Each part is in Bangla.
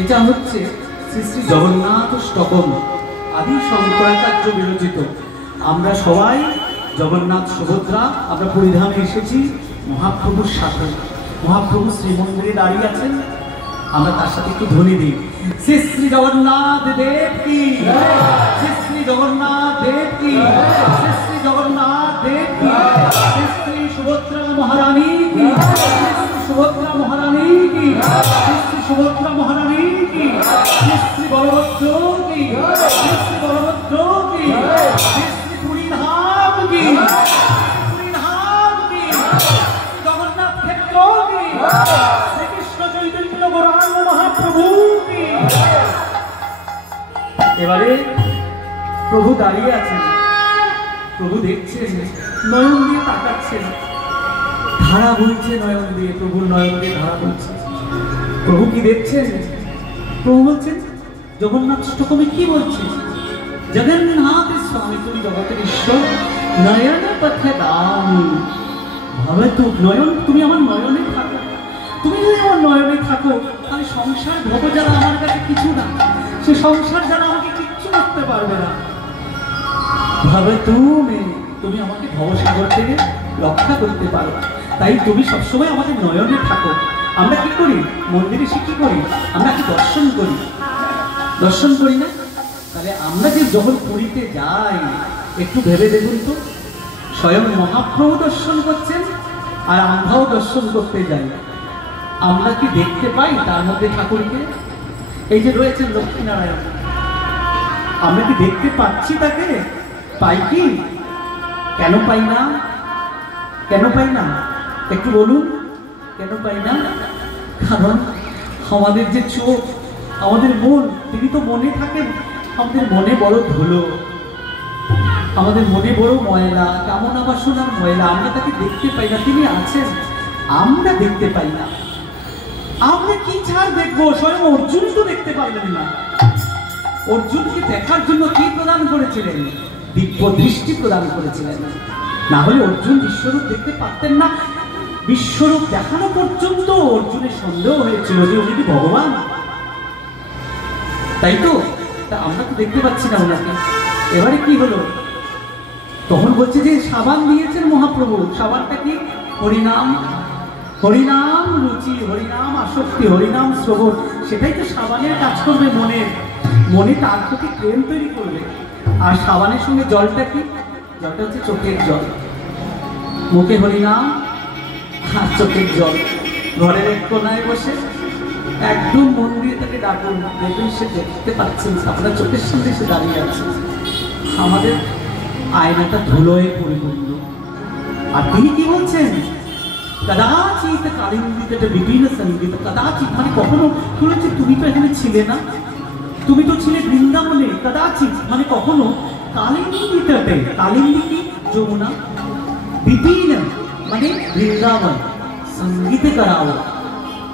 এটা হচ্ছে শ্রী শ্রী জগন্নাথ স্তবম আদি শঙ্করাচার্য বিরচিত। আমরা সবাই জগন্নাথ সুভদ্রা আমরা পরিধানে এসেছি মহাপ্রভুর সাথে। মহাপ্রভু শ্রীমন্দিরে দাঁড়িয়ে আছেন, আমরা তার সাথে একটু ধ্বনি দিই, শ্রী শ্রী জগন্নাথ দেব কি, শ্রী শ্রী জগন্নাথ দেব কি, শ্রী শ্রী জগন্নাথ দেব কি, শ্রী শ্রী সুভদ্রা মহারানী কি, শ্রী শ্রী সুভদ্রা মহারানী কি, শ্রী শ্রী সুভদ্রা মহারানী কি, শ্রী শ্রী বলভদ্র কি, শ্রী শ্রী বলভদ্র কি, শ্রী শ্রী পুরীধাম কি, পুরীধাম কি, জগন্নাথ ক্ষেত্র কি, শ্রীকৃষ্ণ চৈতন্য গৌরাঙ্গ মহাপ্রভু কি। এবারে প্রভু দাঁড়িয়ে আছেন, প্রভু দেখছেন, নয়ন দিয়ে তাকাচ্ছেন, ধারা বলছে নয়ন দিয়ে, প্রভুর নয়ন দিয়ে ধারা বলছে। প্রভু কি দেখছেন? প্রভু বলছেন জগন্নাথ ষ্টকমে কি বলছে, জগন্নাথ স্বামী তুমি জগতের ঈশ্বর, নয়ন পথে দামি ভবতু, নয়ন তুমি আমার নয়নে থাকো, তুমি যদি আমার নয়নে থাকো তাহলে সংসার ভব যারা আমার কাছে কিছু না, সে সংসার যারা আমাকে কিচ্ছু করতে পারবে না। ভবতু মে, তুমি আমাকে ভবসাগর থেকে রক্ষা করতে পারো, তাই তুমি সবসময় আমাদের নয়নে থাকো। আমরা কি করি মন্দিরে, সে কি করি, আমরা কি দর্শন করি, দর্শন করি না? তাহলে আমরা যে যখন পুরীতে যাই একটু ভেবে দেখুন তো, স্বয়ং মহাপ্রভু দর্শন করছেন আর আমরাও দর্শন করতে যাই, আমরা কি দেখতে পাই তার মধ্যে ঠাকুরকে? এই যে রয়েছেন লক্ষ্মীনারায়ণ, আমরা কি দেখতে পাচ্ছি তাকে? পাই কি? কেন পাই না? কেন পাই না একটু বলুন। কেন পাই না? কারণ আমাদের যে চোখ, আমাদের মন, তিনি তো মনে থাকেন, আমাদের মনে বড় ধুলো, আমাদের মনে বড় ময়লা, কামনা বাসনার ময়লা, আমরা তাকে দেখতে পাই না। তিনি আছেন, আমরা দেখতে পাই না। আমরা কি ছাড় দেখবো? স্বয়ং অর্জুন তো দেখতে পারলেন না। অর্জুনকে দেখার জন্য কি প্রদান করেছিলেন? দিব্য দৃষ্টি প্রদান করেছিলেন। না হলে অর্জুন বিশ্বরূপ দেখতে পারতেন না। বিশ্বরূপ দেখানো পর্যন্ত অর্জুনের সন্দেহ হয়েছিল যে উনি কি ভগবান, তাই তো? তা আমরা তো দেখতে পাচ্ছি না ওনাকে। এবারে কি হলো? তখন বলছে যে সাবান দিয়েছেন মহাপ্রভু। সাবানটা কি? হরিনাম, হরিনাম রুচি, হরিনাম আসক্তি, হরিনাম শ্রবণ। সেটাই তো সাবানের কাজ করবে মনের, মনে তার প্রতি প্রেম তৈরি করবে। আর সাবানের সঙ্গে জলটা কি? জলটা হচ্ছে চোখের জল। মুখে হরিনাম আর চোখের জল। ঘরের এক কোনায় বসে একদম মন দিয়ে তাকে ডাকুন, দেখবেন সে দেখতে পাচ্ছেন, আপনার চোখের সামনে সে দাঁড়িয়ে আছে। আমাদের আয়নাটা ধুলোয় পরিপূর্ণ। আর তিনি কি বলছেন? কদাচিৎ কালিন্দীতে বিভিন্ন সঙ্গীত। কদাচিৎ মানে কখনো শুনেছি, তুমি তো এখানে ছিলে না, তুমি তো ছিলে বৃন্দাবনে। কদাচিৎ মানে কখনো। কালিন্দীতে, কালিন্দী কি? যমুনা। বিভিন্ন মানে বৃন্দাবন। সঙ্গীতে করাও,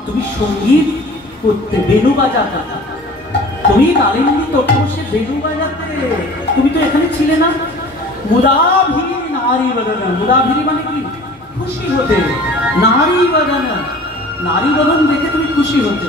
তুমি সঙ্গীত করতে, বেনু বাজাতে। তুমি কালিন্দী তটে বসে বেনু বাজাতে, তুমি তো এখানে ছিলে না। মুদাভিরি নারী বদন। মুদাভিরি মানে কি? খুশি হতে। নারী বদন, নারী বদন দেখে তুমি খুশি হতে।